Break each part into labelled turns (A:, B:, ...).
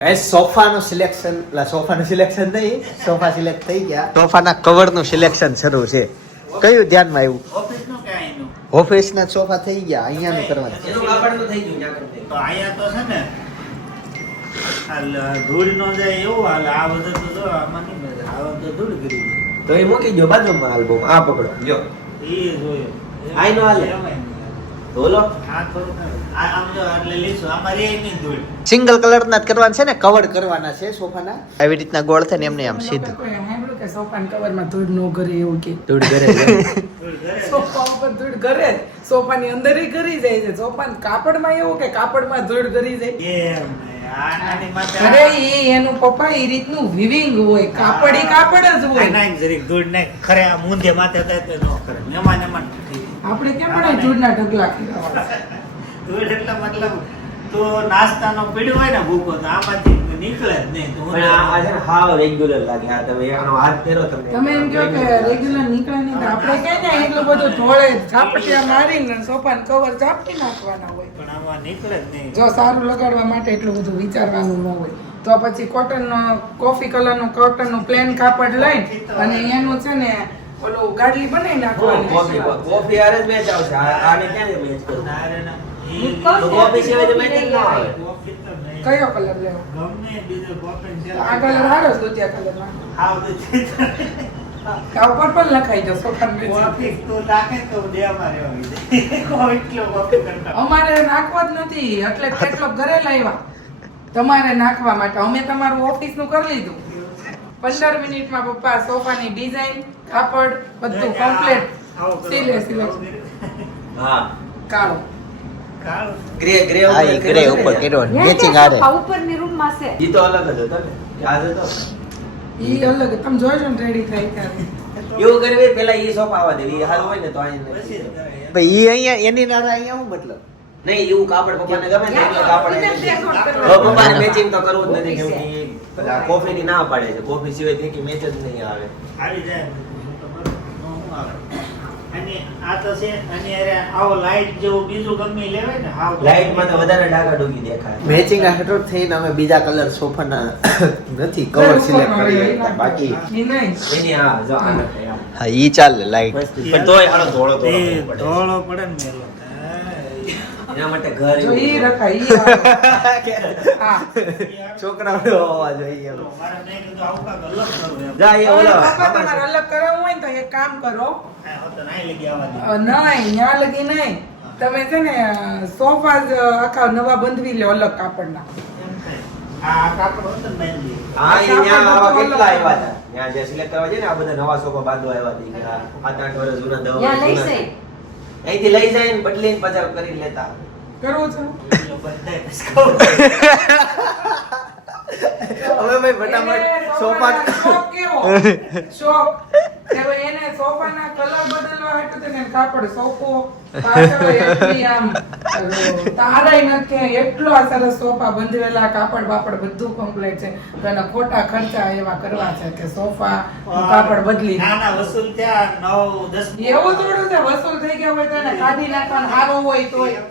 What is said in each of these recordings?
A: એ સોફાનું સિલેક્શન સોફાનું સિલેક્શન નહીં સોફા સિલેક્ટ થઈ ગયા. સોફાના કવરનું સિલેક્શન શરૂ છે. કયું ધ્યાનમાં આવ્યું?
B: ઓફિસનું
A: સોફા થઈ ગયા અહીંયાનું કરવાનું.
C: એનું કાપડનું થઈ ગયું
B: તો અહીંયા તો છે ને ધૂળ નો જાય એવું હાલે આ બધું તો જો આમાં નહીં આ બધું ધૂળ ગરી
C: તો એ મૂકી દો બાજુમાં આલ્બમ આ પકડો. જો
B: જોયું.
C: હાલે.
A: સિંગલ કલરના જ કરવાના છે ને કવર કરવાના છે સોફાના આવી રીતના ગોળ થાય ને એમને આમ સીધું
D: કોઈ સાંભળ્યું કે ધૂળ ન કરે એવું કે
A: ધૂળ કરે છે.
B: ધૂળ ઘરે જ.
D: સોફા ઉપર ધૂળ કરે સોફાની અંદર ઘરી જાય છે સોફા એવું કે ધૂળ અરે એ એનું પપ્પા એ રીતનું વિવિંગ હોય કાપડ ઈ કાપડ જ હોય
B: જરીક ધૂળ નાખ. ખરે આ મૂંધે માથે થાય તો ન કરે. ને.
D: આપણે કેમ પણ ધૂળના ઢગલા કર્યા
B: ધૂળ એટલે મતલબ તો નાસ્તાનો પીડ્યો હોય ને ભૂકો તો આમાંથી નીકળે જ નહીં. તો
C: પણ આ છે ને હાવ રેગ્યુલર લાગે. આ તમે આનો હાથ ફેરો તમે.
D: તમે એમ કહો કે રેગ્યુલર નીકળે નહીં આપણે કઈ ને એટલું બધું ઢોળે ઝાપટિયા મારીને સોફાન કવર ઝાપટી નાખવાના હોય.
B: પણ આમાં નીકળે જ નહીં.
D: જો સારું લગાડવા માટે એટલું બધું વિચારવાનું ન હોય. તો પછી કોટનનો કોફી કલરનું કોટનનું પ્લેન કાપડ લઈને અને એનું છે ને ઓલું ગાડલી બનાવી
C: કોફી
D: નાખવાની
C: કોફી આરે જ મેચ આવશે. આને ક્યાં મેચ કરું
B: ના રે ના.
C: સિવાય તો આવે.
D: કયો કલર લેવો?
B: ગમે બીજો કોફી
D: આ કલર કલરમાં
B: તો છે.
D: આ લખાઈ જશે
B: તો નાખે તો દે.
D: અમારે નાખવા જ નથી એટલે કેટલો ઘરે લાવ્યા. તમારે નાખવા માટે. અમે તમારું ઓફિસનું કરી લીધું. પંદર મિનિટમાં પપ્પા સોફાની ડિઝાઇન કાપડ બધું કમ્પ્લીટ. સિલે સિલે
C: હા.
D: કાળું.
C: ગ્રે ગ્રે
A: આ ગ્રે ઉપર કર્યો મેચિંગ આરે
E: ઉપરની રૂમમાં છે.
C: ઈ તો અલગ જ હતો ને. યાદ હતો?
D: ઈ અલગ તમે જોજો ને રેડી થાય ત્યારે.
C: એવું કરવી પેલા ઈ સોફા આવવા દેવી હાલ હારું હોય ને તો
B: જ
A: ભાઈ ઈ અહીંયા એની નારા અહીંયા શું મતલબ?
C: નહીં એવું કાપડ પપ્પાને ગમે ને એટલે કાપડ. પપ્પાને મેચિંગ તો કરવું જ નથી કેમ કે કોફી ની ના પાડે છે. કોફી સિવાય દેખી મેચ જ નહીં આવે.
B: આવી જાય અને આ તો છે અને અરે આવો લાઈટ જેવું બીજું ગમે લેવાય ને હાવ
C: લાઈટમાં તો વધારે ડાઘા ડૂગી દેખાય.
A: મેચિંગ હેઠળ થઈને અમે બીજા કલર સોફાના નથી કવર સિલેક્ટ કરી બાકી
C: એની હા જો આ
A: હા ઈ ચાલે લાઈટ
C: પણ તોય હાલો ધોળો ધોળો પડે.
B: ધોળો પડે ને મેલો.
C: એના માટે ઘર
D: જો ઈ રખાય ઈ. હા
A: છોકરાઓનો અવાજ જોઈએ
B: તો મેં કીધું આવું કાંઈક અલગ કરું એમ.
C: જા એ ઓલો
D: તમારે અલગ કરાવવું હોય ને તો એક કામ કરો.
B: હા, હવે તો નાઈ લગી આવવા દે.
D: અ, નહીં ન્યા લગી નહીં તમે છે ને સોફા જ આખા નવા બંધવી લો અલગ કાપડના.
B: આ કાપડ હતો ને.
C: હા ન્યા આવા કેટલા આવ્યા હતા? ત્યાં જે સિલેક્ટ કરવા છે ને આ બધા નવા સોફા બાંધવા આવ્યા હતા. આ આઠ વર્ષ જૂના દવા
E: ત્યાં લઈ.
C: અહીંથી લઈ જાય ને બદલી બજાર કરી લેતા
D: કરવો છે.
A: હવે ભાઈ ફટાફટ સોફા
D: કેવો શોખ કે ભાઈ એને સોફાના કલર બદલવા હતું તેને કાપડ સોફો પાછળ એટલી આમ તારાય નથી એટલો આ સરસ સોફા બંધવેલા કાપડ બાપડ બધું કમ્પ્લીટ છે. તો એના ખોટા ખર્ચા એવા કરવા છે કે સોફા કાપડ બદલી.
B: વસૂલ થયા નવ દસ
D: એવું થોડું છે વસૂલ થઈ ગયા હોય તો એને કાઢી નાખવાનું સારો હોય તોય.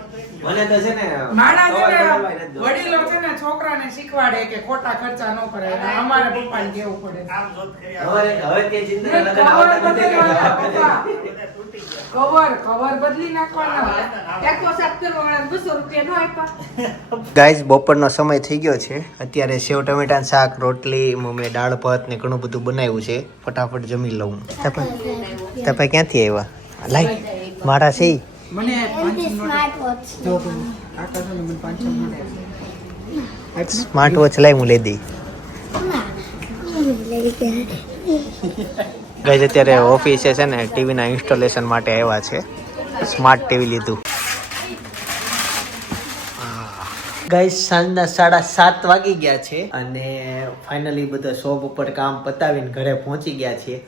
C: મને તો છે ને
D: માણા છે ને
C: બદલવાય નથી ગમતું.
D: વડીલો છે ને છોકરાને શીખવાડે કે ખોટા ખર્ચા ન કરે અને અમારે પપ્પાને કેવું પડે?
B: આમ જોત કરી
C: હવે હવે તે જિંદગી લગન આવતા નથી.
D: બદલવાના
C: કે
D: પપ્પા.
B: બધા તૂટી ગયા.
D: કવર કવર બદલી નાખવાના.
E: એકસો સાત કરવાવાળાને બસો રૂપિયા નો આપ્યા.
A: ગાઈઝ બપોરનો સમય થઈ ગયો છે. અત્યારે સેવ ટમેટા શાક રોટલી મમ્મી દાળ ભાત ને ઘણું બધું બનાવ્યું છે. ફટાફટ જમી લઉં. તમે તમે ક્યાંથી આવ્યા? લાઈ મારા છે?
D: મને
F: સ્માર્ટ વોચ
A: લાઈ હું લઈ દઈ ગઈ અત્યારે ઓફિસે છે ને ટીવીના ઇન્સ્ટોલેશન માટે આવ્યા છે. સ્માર્ટ ટીવી લીધું. ગઈ સાંજના સાડા સાત વાગી ગયા છે અને ફાઇનલી બધા શોપ ઉપર કામ પતાવીને ઘરે પહોંચી ગયા છે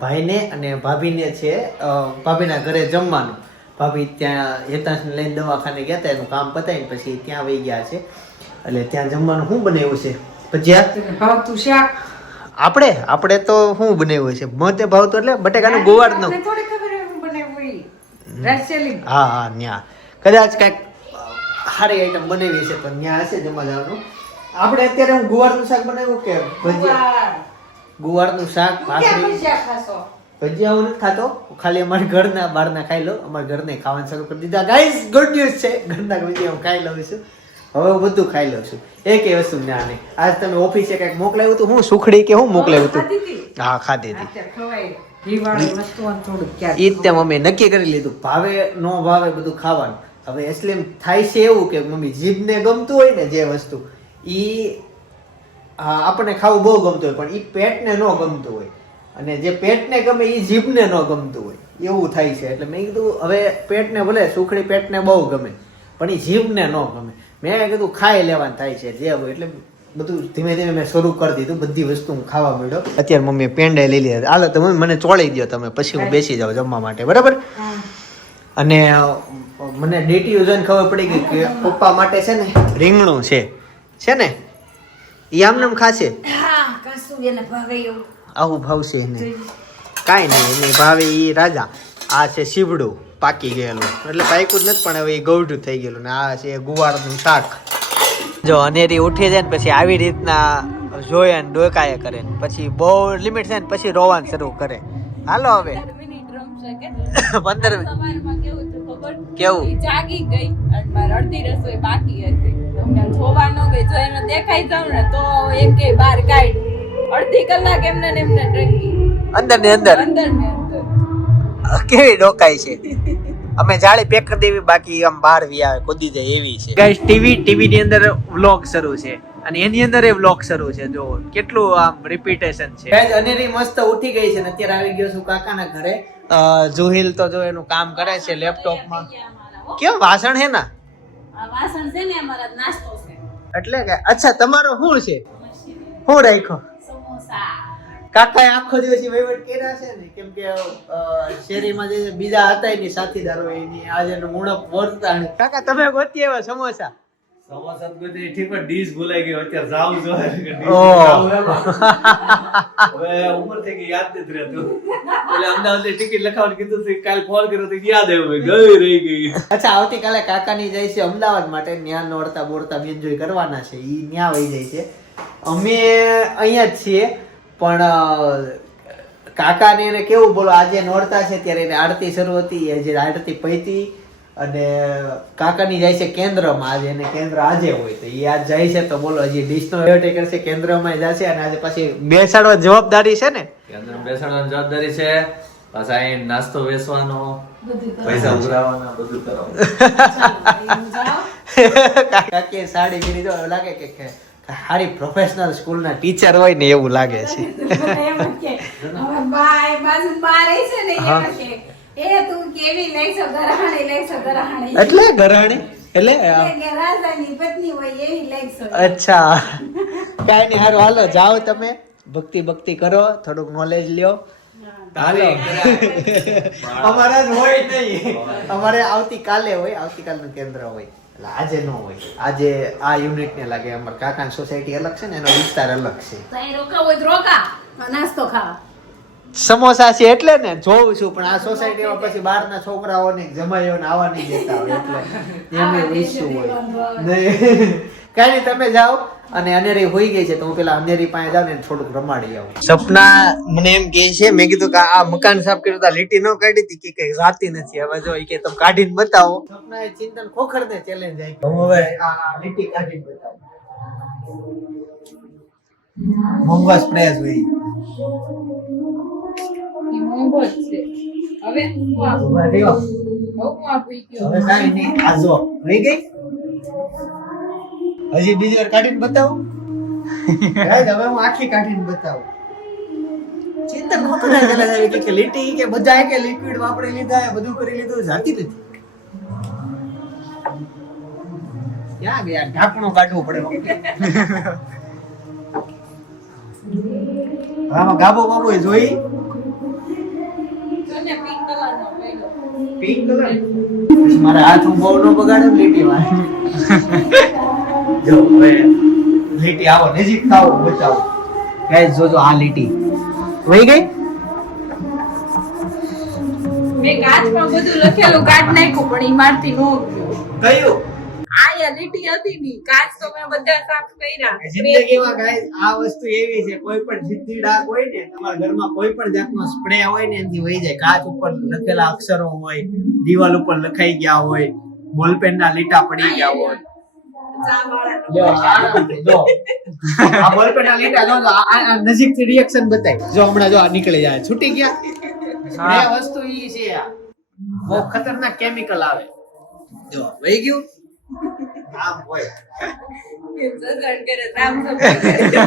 A: ભાઈને અને ભાભીને છે ભાભીના ઘરે જમવાનું. ભાભી ત્યાં હેતાશને લઈને દવાખાને ગયા હતા એનું કામ પતાવીને પછી ત્યાં વહી ગયા છે. એટલે ત્યાં જમવાનું શું બનાવ્યું છે? ભજીયા?
D: ભાવતું શાક.
A: આપણે? આપણે તો શું બનાવ્યું છે? મતે ભાવતું એટલે બટેકાનું ગોવાળનું.
D: હું
A: હા ન્યા. કદાચ કાંઈક સારી આઈટમ બનાવી છે પણ ન્યા હશે જમા જવાનું આપણે અત્યારે હું ગુવારનું શાક બનાવ્યું કે ભજીયા? ગુવારનું શાક
E: તું
A: ભાખરી?
E: ભજીયા
A: હું નથી ખાતો. ખાલી અમારા ઘરના બહારના ખાઈ લઉં. અમારા ઘરને ખાવાનું શરૂ કરી દીધા. ગાઈસ ગુડ ન્યૂઝ છે. ઘરના ભજીયા હું ખાઈ લઉં છું. હવે હું બધું ખાઈ લઉં છું. એક વસ્તુ ના નહીં. આજ તમે ઓફિસે કંઈક મોકલાવ્યું હતું? હું સુખડી કે હું મોકલાવ્યું હતું? હા ખાધી હતી. જ તે મમ્મી નક્કી કરી લીધું. ભાવે નો ભાવે બધું ખાવાનું. હવે એસલીમ થાય છે એવું કે મમ્મી જીભને ગમતું હોય ને જે વસ્તુ ઈ હા, આપણને ખાવું બહુ ગમતું હોય પણ ઈ પેટને ન ગમતું હોય. અને જે પેટને ગમે એ જીભને ન ગમતું હોય એવું થાય છે. એટલે મેં કીધું હવે પેટને ભલે સુખડી પેટને બહુ ગમે પણ એ જીભને ન ગમે. મેં કીધું ખાઈ લેવાનું થાય છે જે હોય એટલે બધું ધીમે ધીમે મેં શરૂ કરી દીધું બધી વસ્તુ હું ખાવા મળ્યો અત્યારે મમ્મીએ પેંડે લઈ લીધા. હાલો તમે મને ચોળી દો તમે પછી હું બેસી જાઉં જમવા માટે બરાબર? અને મને ડેટી યોજન ખબર પડી ગઈ કે પપ્પા માટે છે ને રીંગણું છે. છે ને? એ આમ નામ ખાશે?
E: હા કશું એને ભાવે એવું.
A: આવું ભાવશે એને કાંઈ નહીં એને ભાવે એ રાજા. આ છે શીવડું પાકી ગયેલું. એટલે પાક્યું જ નથી પણ હવે એ ગૌઢું થઈ ગયેલું. ને આ છે ગુવાળનું શાક. જો અનેરી ઉઠી જાય ને પછી આવી રીતના જોયા ને ડોકાયા કરે ને. પછી બહુ લિમિટ થાય ને પછી રોવાનું શરૂ કરે. હાલો હવે. પંદર
F: કેવું જાગી ગઈ અડધી રસોઈ બાકી હતી. જોવા ન ગઈ. જો એને દેખાઈ જાવ ને તો એમ કે બહાર કાઢ. અડધી કલાક એમને ને એમને રહી
A: અંદર ને અંદર.
F: અંદર ને અંદર.
A: કેવી ડોકાય છે? અમે જાળી પેક કરી દેવી બાકી આમ બહાર વી આવે કૂદી જાય એવી છે. ગાઈસ ટીવી ટીવી ની અંદર વ્લોગ શરૂ છે. અને એની અંદર એ વ્લોગ શરૂ છે જો કેટલું આમ રિપીટેશન છે. ગાઈસ અનેરી મસ્ત ઉઠી ગઈ છે ને અત્યારે આવી ગયો છું કાકાના ઘરે. જોહિલ તો જો એનું કામ કરે છે લેપટોપમાં. કેમ વાસણ હે. ના?
F: વાસણ છે ને અમારા નાસ્તો છે.
A: એટલે કે અચ્છા તમારો શું છે? શું રાખ્યો? કાકાએ આખો દિવસ વહીવટ કર્યા છે ને કેમ કે શેરીમાં જે બીજા હતા એની સાથીદારો એની આજે ઉણપ વર્તતા ને. કાકા તમે ગોતી એવા સમોસા?
G: સમોસા તો બધી ઠીક પણ ડીશ ભૂલાઈ ગઈ અત્યારે જાવ એમાં. હવે ઉમર થઈ ગઈ યાદ નથી રહેતું. એટલે અમદાવાદ ટિકિટ લખાવવાનું કીધું હતું કાલ ફોન કર્યો તો યાદ આવ્યું ગઈ રહી ગઈ.
A: અચ્છા આવતીકાલે કાકાની જાય છે અમદાવાદ માટે ન્યા નોડતા બોરતા એન્જોય કરવાના છે ઈ ન્યા વહી જાય છે. અમે અહીંયા જ છીએ પણ કાકાને એને કેવું બોલો આજે નોરતા છે ત્યારે એને આરતી શરૂ હતી આજે આરતી પૈતી અને કાકાની જાય છે કેન્દ્રમાં આજે એને કેન્દ્ર આજે હોય તો એ આજ જાય છે તો બોલો હજી ડિશનો ટેકર છે કેન્દ્રમાં જશે અને આજે પછી બેસાડવા જવાબદારી છે ને?
G: કેન્દ્રમાં બેસાડવાની જવાબદારી છે પછી નાસ્તો વેચવાનો પૈસા ઉઘરાવાના બધું કરવાનું
A: કાકી સાડી તો લાગે કે કે સારી પ્રોફેશનલ સ્કૂલના ટીચર હોય ને એવું લાગે છે.
E: એમ જ કે હવે બા બાજુ બા છે ને એમ જ એ તું કેવી લઈશો ગરહાણી લઈશો ગરહાણી
A: એટલે ગરાણી એટલે? અ,
E: એ કે રાજાની પત્ની હોય એવી લઈશો.
A: અચ્છા. કાંઈ નહીં હારું હાલો જાઓ તમે. ભક્તિ ભક્તિ કરો થોડુંક નોલેજ લ્યો. હાલો. અમારે જ હોય નહીં. અમારે આવતીકાલે હોય આવતીકાલનું કેન્દ્ર હોય. એટલે આજે ન હોય. આજે આ યુનિટ ને લાગે અમારે કાકાની સોસાયટી અલગ છે ને એનો વિસ્તાર અલગ છે.
E: તો અહીં રોકા હોય રોકા. નાસ્તો ખાવા.
A: સમોસા છે એટલે ને જોઉં છું પણ આ સોસાયટીમાં પછી બહારના છોકરાઓને જમાઈઓને આવવા નહીં દેતા હોય એટલે એમ એવું ઈચ્છું હોય. નહીં કાંઈ તમે જાઓ. અને અનેરી હોઈ ગઈ છે તો હું પેલા અનેરી પાસે જાઉં ને થોડુંક રમાડી આવું. સપના મને એમ કહે છે મેં કીધું કે આ મકાન સાફ કર્યું તો લીટી ન કાઢી હતી કે કઈ રાતી નથી. હવે જો કે તમે કાઢીને બતાવો. સપના એ ચિંતન ખોખર ને ચેલેન્જ આવી હું હવે આ લીટી કાઢીને બતાવું. મોંઘા સ્પ્રે હોય.
F: ઈ મોંઘો છે. હવે હું આપું હવે હું આપી ગયો.
A: હવે સારી નહીં. આ જો રહી ગઈ? હજી બીજી વાર કાઢીને બતાવું. Guys, હવે હું આખી કાઢીને બતાવું. ચિંતા ખોખરા ચાલે છે કે- કે લીટી કે બધા કે લિક્વિડ વાપરી લીધા એ બધું કરી લીધું જાતી નથી. ક્યાં ગયા? ઢાંકણું કાઢવું પડે આમાં ગાબો બાબો એ જોઈ?
F: પિંક
A: કલર મારા હાથ હું બહુ નો બગાડે લીટી માં જો હવે લીટી આવો નજીક થાવો બચાવો. ગાઈસ જોજો આ લીટી. વહી ગઈ?
F: મે કાચમાં બધું લખેલું કાચ નાખ્યું પણ ઈ મારથી નો
A: કયું?
F: આ લીટી હતી ની કાચ તો મેં બધા સાફ કર્યા.
A: જિંદગીમાં ગાઈસ આ વસ્તુ એવી છે કોઈ પણ ડાક હોય ને તમારા ઘરમાં કોઈ પણ જાતનો સ્પ્રે હોય ને એનાથી વહી જાય. કાચ ઉપર લખેલા અક્ષરો હોય દિવાલ ઉપર લખાઈ ગયા હોય બોલપેન ના લીટા પડી ગયા હોય. રિએક્શન બતાય. જો હમણાં જો આ નીકળી જાય. છૂટી ગયા? વસ્તુ ઈ છે બહુ ખતરનાક કેમિકલ આવે. જો વહી ગયું? આમ હોય.
F: સસડ કરે સાફ સફાઈ કરે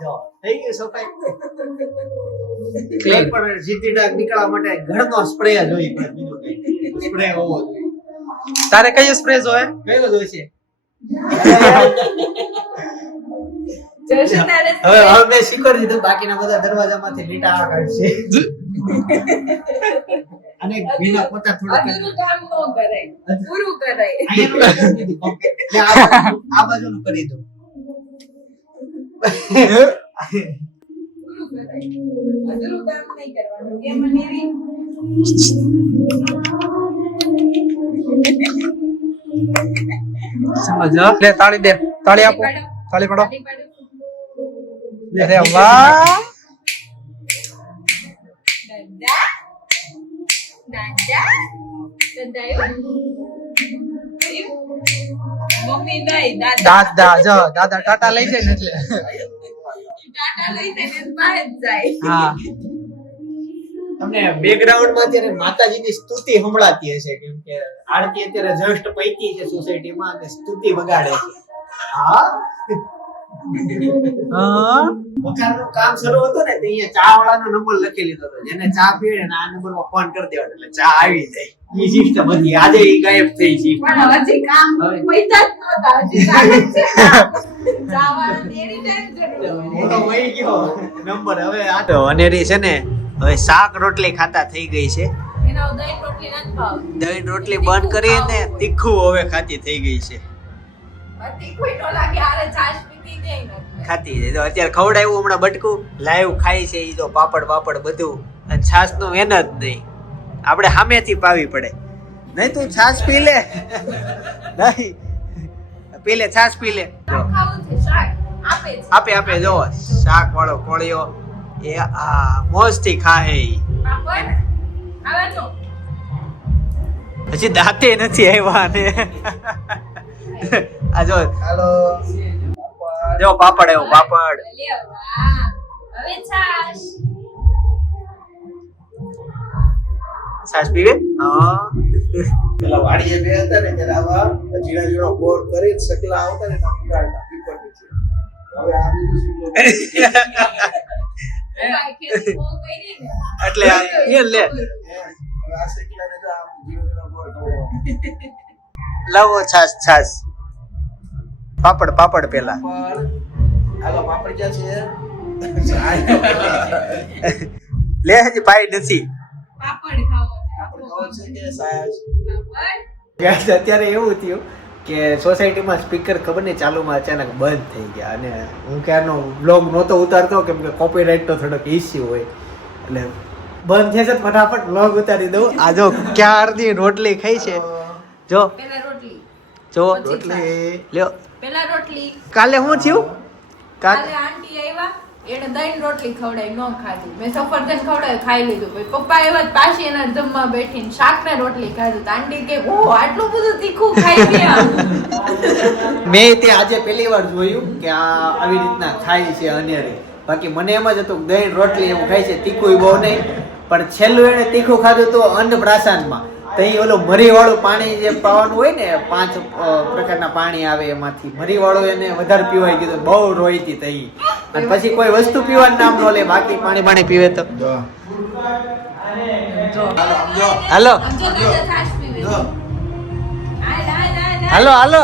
A: જો થઈ ગયું સફાઈ. ક્લેક પર સીધી ડાક નીકળવા માટે ઘરનો સ્પ્રે જોઈએ સ્પ્રે હોવો જોઈએ.
H: તારે કઈ સ્પ્રે હોય?
A: કયો જોઈશે?
F: છે
A: હવે હવે મેં શીખવાડી દીધું બાકીના બધા દરવાજામાંથી લીટા આ કાઢશે. અને ભીના પોતા થોડા
F: કામ નો કરાય પૂરું કરાય
A: આ બાજુ- આ બાજુનું કરી દઉં.
F: પૂરું કરાય અધૂરું કામ નહીં કરવાનું. કેમ અનેરી?
H: સમજો લે તાળી દે તાળી આપો. તાળી પાડો. અરે વાહ
F: દાદા
H: જો દાદા ટાટા લઈ જાય ને એટલે.
F: ટાટા લઈ જઈને બહાર જાય.
H: હા.
A: તમને બેકગ્રાઉન્ડમાં અત્યારે માતાજીની સ્તુતિ સંભળાતી હશે કેમ કે આરતી અત્યારે જસ્ટ પૈતી છે સોસાયટીમાં અને સ્તુતિ વગાડે છે. હા?
H: હા?
A: કામ શરૂ હતું ને અહીંયા ચા વાળાનો નંબર લખી લીધો હતો. જેને ચા પીવે ને આ નંબરમાં ફોન કરી દેવાનો એટલે ચા આવી જાય. ઈ સિસ્ટમ હતી આજે ઈ ગાયબ થઈ છે
F: પણ હજી કામ પૈસા જ નહોતા હજી ચાલે જ છે. ચાવાનું એની ટાઈમ જરૂર
A: મોટો વહી ગયો નંબર હવે આ તો અનેરી છે ને હવે શાક રોટલી ખાતા થઈ ગઈ છે.
F: દહીં રોટલી
A: બંધ કરી ને તીખું હવે ખાતી થઈ ગઈ છે. ખાતી તો અત્યારે ખવડાવ્યું હમણાં બટકું લાઈવ ખાય છે એ તો પાપડ પાપડ બધું. અને છાસનું એન જ નહીં આપણે સામેથી પાવી પડે. નહીં તું છાસ પી લે. નહીં. પી લે છાસ પી લે.
F: આપે
A: આપે જો શાક વાળો કોળિયો. એ આ મોજથી ખાહે હજી દાંતે નથી આવ્યા ને. આ જો. જો પાપડ આવ્યો પાપડ.
F: છાશ
A: પીવે? હા.
I: પેલા વાડીએ બે હતા ને ત્યારે આવા જીણા ઝીણા બોર કરી સકલા આવતા ને હવે આ બીજું
A: એટલે એ લે. લાવો છાસ છાસ પાપડ પાપડ પેલા.
I: હાલો પાપડ ક્યાં છે
A: લે હજી પાય નથી.
F: પાપડ ખાવો છે.
I: પાપડ ખાવો છે કે
A: અત્યારે એવું થયું કે સોસાયટીમાં સ્પીકર ખબર નહીં ચાલુમાં અચાનક બંધ થઈ ગયા. અને હું ક્યારનો બ્લોગ નહોતો ઉતારતો કેમ કે કોપીરાઇટનો થોડોક ઇસ્યુ હોય. એટલે બંધ થશે તો ફટાફટ બ્લોગ ઉતારી દઉં. આ જો ક્યારની રોટલી ખાઈ છે. જો. જો. રોટલી. લ્યો.
F: પેલા રોટલી.
A: કાલે શું થયું? કાલે
F: આંટી આવ્યા. એને દહીં રોટલી ખવડાવી, ન ખાધી. મેં સફરજન ખવડાવી ખાઈ લીધું. પછી પપ્પા એવા પાછી એના જમવા બેઠીને શાક ને રોટલી ખાધી. તાંડી કે ઓ આટલું બધું તીખું ખાઈ ગયા.
A: મેં તે આજે પહેલી વાર જોયું કે આ આવી રીતના ખાય છે અનેરી. બાકી મને એમ જ હતું દહીં રોટલી એવું ખાય છે તીખું બહુ નહીં. પણ છેલ્લું એને તીખું ખાધું તો અન્નપ્રાશાનમાં. તો અહીં ઓલું મરીવાળું પાણી જે પાવાનું હોય ને પાંચ પ્રકારના પાણી આવે એમાંથી. મરીવાળું એને વધારે પીવાય કીધું બહુ રોઈતી તઈ અને પછી કોઈ વસ્તુ પીવાનું નામ ન લે બાકી પાણી પાણી પીવે તો. હાલ,
F: હાલ. હાલો હાલો.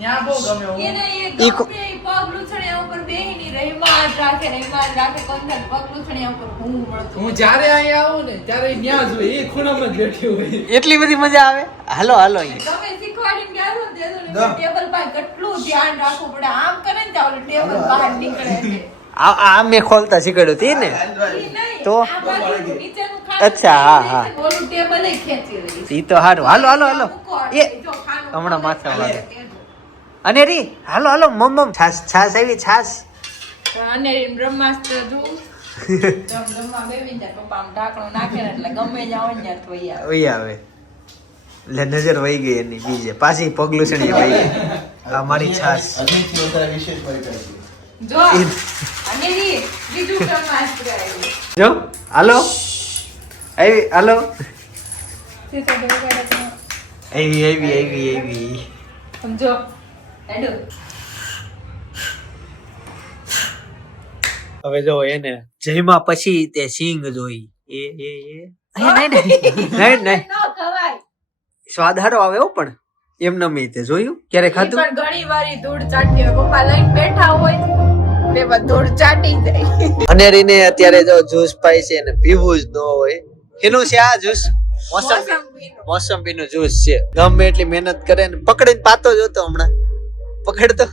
H: ન્યા બહુ ગમે હું.
F: એને એ ગમે ઈ પગ લૂછણ્યા ઉપર બેહીને રહીમાં રાખે રહીમાં રાખે કોણ પગ લૂછણ્યા ઉપર હું મળતું
H: હું જ્યારે અહીંયા આવું ને ત્યારે ન્યા જ હોય એ ખૂણામાં જ બેઠી હોય.
A: એટલી બધી મજા આવે? હાલો હાલો.
F: તમે શીખવાડીને ગયા છો ને ટેબલ પર કેટલું ધ્યાન રાખવું પડે. આમ કરે ને ત્યાં ટેબલ બહાર નીકળે
A: આ આ મેં ખોલતા શીખડ્યું હતી ને? તો? અચ્છા, હા, હા.
F: ઓલું ટેબલ ખેંચી રહી
A: ઈ તો હારું. હાલો હાલો હાલો. એ હમણાં માથા વાગે. અને રી હાલો હાલો મમ મમ. છાસ છાસ આવી છાસ
F: અને બ્રહ્માસ્ત્ર જોઉં જમ જમવા જાય પપ્પા ઢાંકણું નાખે એટલે ગમે જ્યાં ને ત્યાં આવે.
A: આવે. એટલે નજર વહી ગઈ એની બીજે. પાછી પગલું સણી વહી ગઈ. આ મારી છાસ.
F: જો અને રી બીજું બ્રહ્માસ્ત્ર આવ્યું.
A: જો હાલો. આવી હાલો. આવી આવી આવી આવી.
F: સમજો. હેડો.
A: હવે જો એને જયમાં પછી તે સિંગ જોઈ. એ એ એ. નહીં નહીં. નહીં સ્વાદ હારો આવે હો પણ એમ ન મેં તે જોયું. ક્યારે ખાધું?
F: પણ ઘણી વારી ધૂળ ચાટી હોય. પપ્પા લઈને બેઠા હોય. તે ધૂળ ચાટી જાય.
A: અનેરીને અત્યારે જો જ્યુસ પાય છે ને પીવું જ ન હોય. એનું છે આ જ્યુસ મોસંબી.
F: મોસંબીનું.
A: નું જ્યુસ છે. ગમે એટલી મહેનત કરે ને પકડીને પાતો જ હતો હમણાં. પકડતો.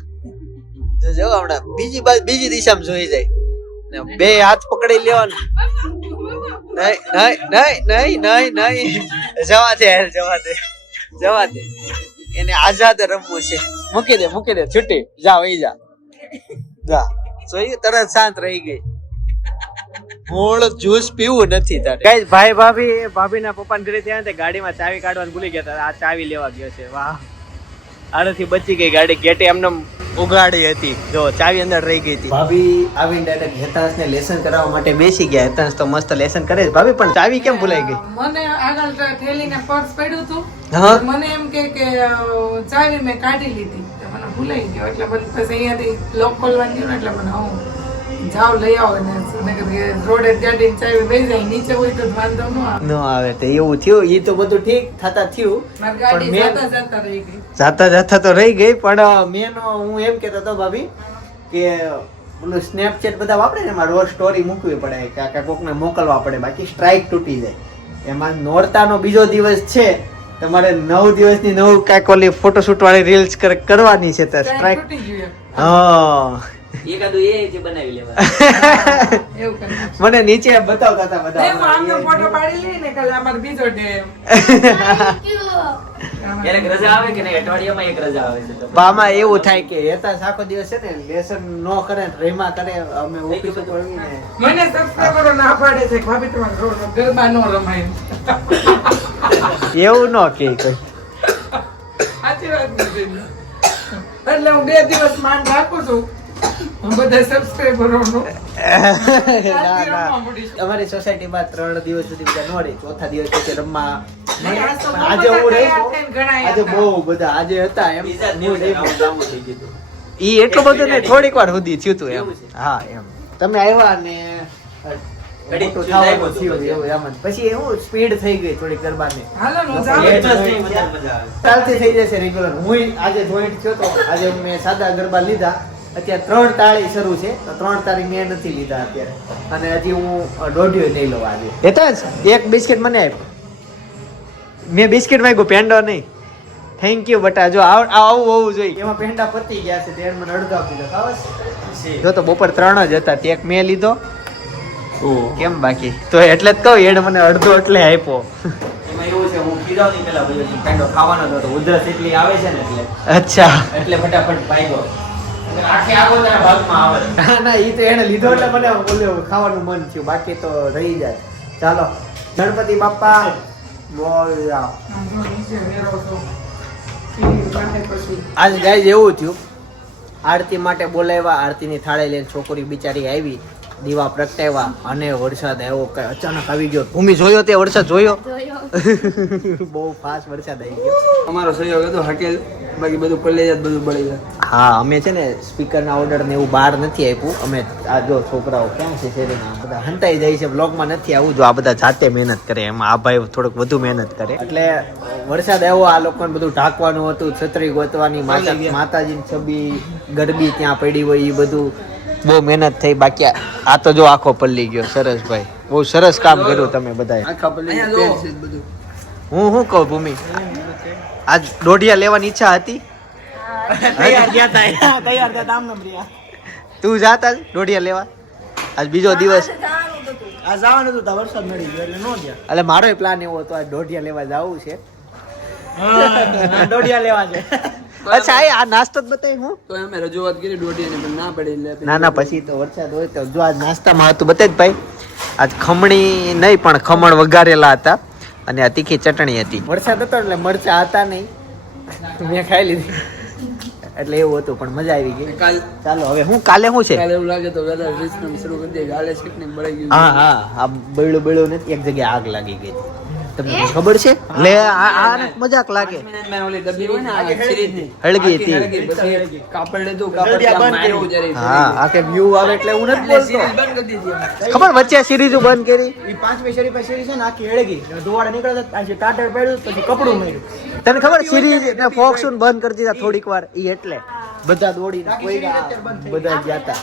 A: જો હમણાં બીજી બાજુ બીજી દિશામાં જોઈ જાય. ને બે હાથ પકડી લેવાનું. નહીં નહીં નહીં નહીં નહીં જવા દે હેલ જવા દે જવા દે એને આઝાદ રમવું છે. મૂકી દે મૂકી દે છૂટી. જા વહી જા. જા. જોયું? તરત શાંત રહી ગઈ. મૂળ જ્યુસ પીવું નથી તારે. કઈ ભાઈ ભાભી ભાભીના પપ્પા ઘરે ત્યાં ગાડીમાં ચાવી કાઢવાનું ભૂલી ગયા હતા. આ ચાવી લેવા ગયો છે. વાહ. આનાથી બચી ગઈ ગાડી. ગેટે એમને ઉગાડી હતી. જો ચાવી અંદર રહી ગઈ હતી. ભાભી આવીને ડાયરેક્ટ હેતાંશ ને લેસન કરાવવા માટે બેસી ગયા. હેતાંશ તો મસ્ત લેસન કરે ભાભી પણ ચાવી કેમ ભૂલાઈ ગઈ?
D: મને આગળ થેલીને પર્સ પડ્યું હતું.
A: હા?
D: મને એમ કે કે ચાવી મેં કાઢી લીધી. મને ભૂલાઈ ગયો. એટલે પછી અહીંયાથી લોક ખોલવાની એટલે મને હું જાવ લઈ આવો ને મેં કીધું કે રોડે ગાડી ચાવી બેસી જાય નીચે હોય તો વાંધો ન આવે.
A: ન આવે તો એવું થયું ઈ તો બધું ઠીક થતા થયું પણ મેં
D: જતા જતા
A: તો રહી ગઈ પણ મેં હું એમ કહેતો હતો ભાભી કે પેલું સ્નેપચેટ બધા વાપરે ને એમાં રોજ સ્ટોરી મૂકવી પડે કાકા કોકને મોકલવા પડે બાકી સ્ટ્રાઇક તૂટી જાય. એમાં નોરતાનો બીજો દિવસ છે તમારે નવ દિવસની નવ કાંઈક ઓલી ફોટોશૂટ વાળી રીલ્સ કરવાની છે તો સ્ટ્રાઇક હા.
G: એ જે બનાવી લેવા
D: એવું
A: મને નીચે બતાવતા હતા
D: બધા. ફોટો પાડી લઈ ને કાલે અમાર બીજો ડે
G: ક્યારેક રજા આવે કે નહીં? અઠવાડિયામાં એક રજા આવે છે
A: બામાં એવું થાય કે એતા આખો દિવસ છે ને લેસન નો કરે રેમા કરે અમે ઓફિસ ઉપર આવીને
D: મને સબસ્ક્રાઈબરો ના પાડે છે ભાભી તમારે રોડ ગરબા નો રમાય.
A: એવું ન કે કઈ.
D: સાચી વાત એટલે હું બે દિવસ માન રાખું છું. હું બધા સબસ્ક્રાઈબરોનો
A: ના, ના.
D: મળીશ.
A: અમારી સોસાયટીમાં ત્રણ દિવસ સુધી બધા નો રહી. ચોથા દિવસ પછી રમવા.
D: નહીં, આજ તો
A: પણ આજે હું રહી
D: બધા તૈયાર થઈને ઘણા
A: આજે બહુ બધા આજે હતા એમ. ઈ એટલું બધું નહીં થોડીક વાર સુધી થયું હતું એમ. હા એમ. તમે આવ્યા ને
G: પછી.
A: એવું એમ જ. પછી સ્પીડ થઈ ગઈ થોડીક ગરબાની.
D: ને
A: ચાલતી થઈ જશે રેગ્યુલર હું આજે જોઈન્ટ થયો તો આજે મેં સાદા ગરબા લીધા. અત્યારે ત્રણ તાળી શરૂ છે તો ત્રણ તાળી મેં નથી લીધા અત્યારે. અને હજી હું દોઢ્યો નહીં લઉં આજે. હેતાંશ એક બિસ્કિટ મને આપ મેં બિસ્કિટ માંગ્યું પેંડો નહીં. થેન્ક યુ બટા. જો આવ- આવું હોવું જોઈએ. એમાં પેંડા પતી ગયા છે ત્યારે મને અડધો કિલો ખાવસ જો તો બપોર ત્રણ જ હતા તે એક મેં લીધો. કેમ બાકી? તો એટલે જ કહું એડ મને અડધો એટલે આપ્યો.
G: એમાં એવું છે હું કીધો પેલા પેંડો ખાવાનો હતો. ઉધરસ એટલી આવે છે ને એટલે.
A: અચ્છા.
G: એટલે ફટાફટ ભાગ્યો.
A: ના એ તો એને લીધો એટલે મને બોલ્યો ખાવાનું મન થયું. બાકી તો રહી જાય. ચાલો ગણપતિ
D: બાપા.
A: આજ ગાઈઝ એવું થયું. આરતી માટે બોલાવ્યા આરતીની થાળે લઈને છોકરી બિચારી આવી દીવા પ્રગટાવ્યા અને વરસાદ આવ્યો કઈ અચાનક આવી ગયો. ભૂમિ જોયો તે વરસાદ જોયો? બહુ ફાસ્ટ વરસાદ આવી ગયો.
H: અમારો સહયોગ હતો હટેલ બાકી બધું પલ્લે જાત બધું બળી જાય.
A: હા અમે છે ને સ્પીકરના ઓર્ડર ને એવું બહાર નથી આપ્યું. અમે આ જો છોકરાઓ ક્યાં છે શેરીના બધા હંતાઈ જાય છે. બ્લોગમાં નથી આવું. જો આ બધા જાતે મહેનત કરે. એમાં આ ભાઈ થોડુંક વધુ મહેનત કરે. એટલે વરસાદ આવ્યો આ લોકોને બધું ઢાંકવાનું હતું છત્રી ગોતવાની માતા માતાજીની છબી ગરબી ત્યાં પડી હોય એ બધું બહુ મહેનત થઈ. બાકી આ તો જો આખો પલ્લી ગયો સરસ ભાઈ. બહુ સરસ કામ કર્યું તમે બધાએ.
H: આખા પલ્લે
A: હું શું કહું ભૂમિ? આજ દોઢિયા લેવાની ઈચ્છા હતી. તું. જાતા જ દોઢિયા લેવા? આજ બીજો દિવસ.
B: આ જવાનું હતું તા વરસાદ મળી ગયો એટલે નો ગયા.
A: એટલે મારો પ્લાન એવો હતો આ દોઢિયા લેવા જવું છે.
B: હા દોઢિયા લેવા છે.
A: અચ્છા એ આ નાસ્તો જ બતાવી હું?
H: તો અમે રજૂઆત કરી દોઢિયાની પણ ના પડી એટલે
A: ના ના પછી તો વરસાદ હોય તો જો આજ નાસ્તામાં હતું બતાવી જ ભાઈ. આજ ખમણી નહીં પણ ખમણ વઘારેલા હતા. અને આ તીખી ચટણી હતી. વરસાદ હતો એટલે મરચા હતા નહીં. મેં ખાઈ લીધી. એટલે એવું હતું પણ મજા આવી ગઈ.
H: કાલ
A: ચાલો હવે હું કાલે શું છે?
H: કાલે એવું લાગે તો વેલા શરૂ કરી કાલે
A: હા હા. આ બળ્યું બળ્યું નથી એક જગ્યાએ આગ લાગી ગઈ. તમને ખબર છે? લે આ મજાક લાગે.
H: ને
A: હળગી હતી.
H: કાપડ લીધું કાપડ
A: હા આખે વ્યૂ આવે એટલે હું નથી બોલતો.
H: સિરીઝ બંધ કરી દીધી અમે.
A: ખબર વચ્ચે સિરીઝ બંધ કરી?
B: પાંચમી સિરીઝ પર સિરીઝ છે ને આખી હળગી. ધોવાડા નીકળે પછી ટાટર પડ્યું પછી કપડું મળ્યું
A: તને ખબર સિરીઝ ને ફોક્સુન બંધ કરી દીધા થોડીક વાર ઈ એટલે. બધા દોડીને કોઈ બધા ગયા હતા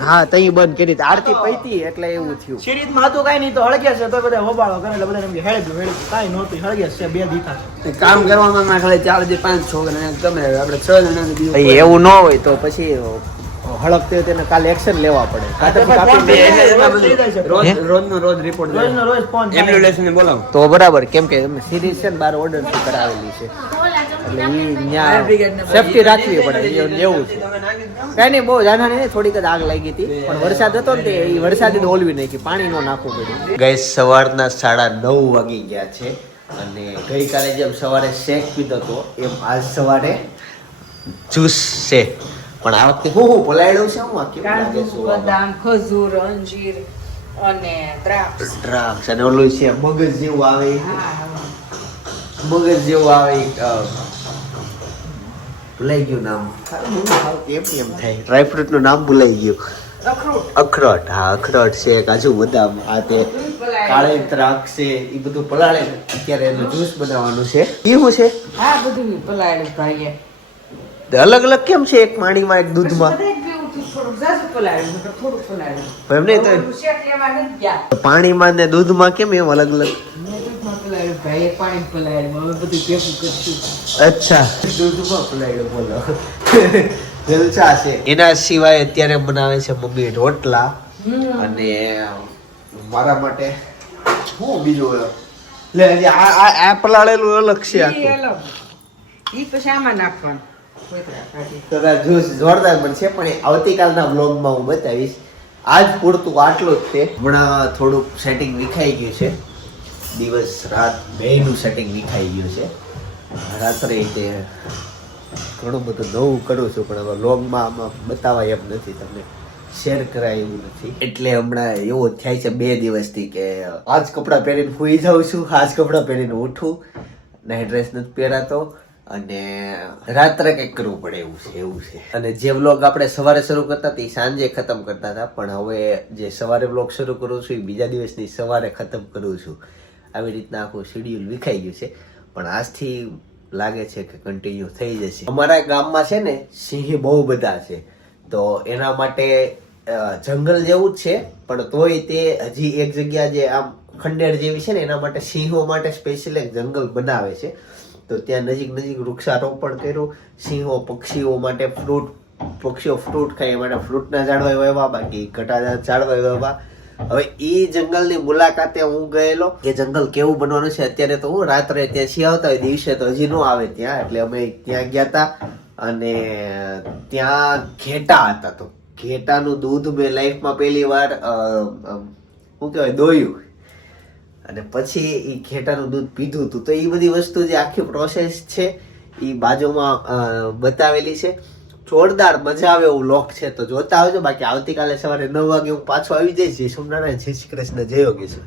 A: હા તઈ બંધ કરી. આરતી પૈતી એટલે એવું થયું.
B: સિરીઝમાં હતું કઈ નહીં તો હળગ્યા છે તો બધા હોબાળો કરે એટલે બધા એમ કે હેળગ્યું હેળગ્યું કાંઈ નહોતું હળગ્યા છે બે દીધા
H: કામ કરવામાં ખાલી ચારથી પાંચ છોકરા તમે આપણે છ દીધું
A: એવું ન હોય તો પછી હળકતે હોય તેને કાલે એક્શન લેવા પડે.
H: રોજનો રોજ રિપોર્ટ
B: રોજનો રોજ ફોન થાય.
H: બોલાવો.
A: તો બરાબર કેમ કે તમે સિરીઝ છે ને બાર ઓર્ડરથી કરાવેલી છે. એટલે ઈ ન્યા સેફટી રાખવી પડે એવું છે. કઈ નહીં બહુ જાના નહીં થોડીક જ આગ લાગી હતી. પણ વરસાદ હતો ને એ વરસાદ ઓલવી નાખી પાણી નો નાખવું પડ્યું. ગઈ સવારના સાડા નવ વાગી ગયા છે અને ગઈકાલે જેમ સવારે શેક પીધો હતો એમ આજ સવારે જ્યુસ છે પણ આ વખતે હું હું પલાળ્યું છે હું કેવું લાગે
D: બદામ ખજૂર અંજીર અને દ્રાક્ષ.
A: દ્રાક્ષ અને ઓલું છે મગજ જેવું આવે. મગજ જેવું આવે ભૂલાઈ ગયું નામ. એમ એમ થાય? ડ્રાયફ્રૂટનું નામ ભૂલાઈ ગયું.
D: અખરોટ.
A: હા અખરોટ છે કાજુ બદામ આ તે કાળી દ્રાક્ષ છે એ બધું પલાળે. અત્યારે એનું જ્યુસ બનાવવાનું છે. એ શું છે?
D: હા બધું પલાળે ભાઈએ.
A: અલગ અલગ કેમ છે એક પાણીમાં એક દૂધમાં?
D: બધા જ પીવું હતું, થોડુંક ઝાઝું પલાળ્યું નકર થોડુંક પલાળ્યું
A: પણ એમ નહીં તો પાણીમાં ને દૂધમાં કેમ એમ અલગ અલગ? અચ્છા. દૂધમાં પલાળ્યો બોલો. જલસા છે. એના સિવાય અત્યારે બનાવે છે મમ્મી રોટલા અને મારા માટે હું બીજું લે આ આ પલાળેલું અલગ છે
D: આ
A: આખું.
D: ઈ પછી આમાં નાખવાનું.
A: તો જ્યુસ જોરદાર બનશે, પણ આવતીકાલના બ્લોગમાં હું બતાવીશ, આજ પૂરતું આટલું જ છે. હમણાં થોડુંક સેટિંગ વિખાઈ ગયું છે. દિવસ, રાત બેનું સેટિંગ વિખાઈ ગયું છે. રાત્રે તે ઘણું બધું નવું કરું છું, પણ હવે લોગમાં આમાં બતાવાય એમ નથી તમને. શેર કરાય એવું નથી. એટલે હમણાં એવો થાય છે બે દિવસથી કે આજ કપડાં પહેરીને સુઈ જાઉં છું, આજ કપડાં પહેરીને ઉઠું. નાઇટ ડ્રેસ નથી પહેરાતો. અને રાત્રે કંઈક કરવું પડે એવું છે એવું છે. અને જે વ્લોગ આપણે સવારે શરૂ કરતા હતા, એ સાંજે ખતમ કરતા હતા, પણ હવે જે સવારે વ્લોગ શરૂ કરું છું, એ બીજા દિવસની સવારે ખતમ કરું છું. આવી રીતના આખું શેડ્યુલ વિખાઈ ગયું છે, પણ આજથી લાગે છે કે કન્ટિન્યુ થઈ જશે. અમારા ગામમાં છે ને, સિંહ બહુ બધા છે. તો એના માટે જંગલ જેવું જ છે, પણ તોય તે હજી એક જગ્યા જે આમ ખંડેર જેવી છે ને, એના માટે સિંહો માટે સ્પેશિયલ એક જંગલ બનાવે છે. તો ત્યાં નજીક નજીક વૃક્ષારોપણ કર્યું. સિંહો પક્ષીઓ માટે ફ્રૂટ પક્ષીઓ ફ્રૂટ ખાય માટે ફ્રૂટના ઝાડવા વાવ્યા, બાકી ઘટાના ઝાડવા વાવ્યા. હવે એ જંગલની મુલાકાતે હું ગયેલો. કે જંગલ કેવું બનવાનું છે અત્યારે તો હું રાત્રે ત્યાં સિંહ આવતા હોય, દિવસે તો હજી ન આવે ત્યાં, એટલે અમે ત્યાં ગયા હતા અને ત્યાં ઘેટા હતા તો. ઘેટાનું દૂધ મેં લાઈફમાં પહેલી વાર શું કહેવાય, દોયું. અને પછી એ ઘેટાનું દૂધ પીધું હતું. તો એ બધી વસ્તુ જે આખી પ્રોસેસ છે એ બાજુમાં બતાવેલી છે. જોરદાર મજા આવે એવું લોક છે. તો જોતા આવજો. બાકી આવતીકાલે સવારે નવ વાગે હું પાછો આવી જઈશ. જય સોમનારાયણ જય શ્રી કૃષ્ણ. જય યોગેશ્વર.